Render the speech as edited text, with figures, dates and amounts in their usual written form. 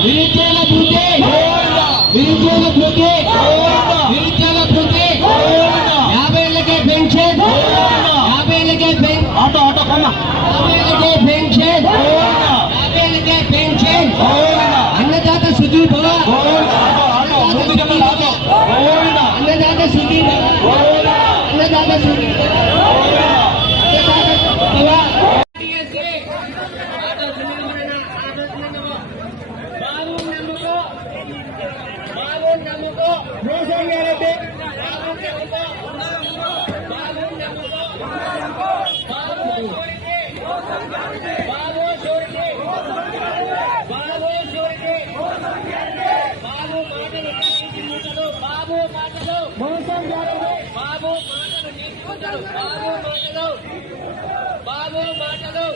నిరుద్యోగ భృతి, నిరుద్యోగ భృతి, నిరుద్యోగ భృతి, 50 ఏళ్ళకే పెన్షన్, 50 ఏళ్ళకే పెన్షన్, 50 ఏళ్ళకే పెన్షన్, 50 ఏళ్ళకే పెన్షన్, అన్నదాత సుఖీ భవ, అన్నదాత సుఖీ భవ, అన్నదాత సుఖీ బాబు మాటలు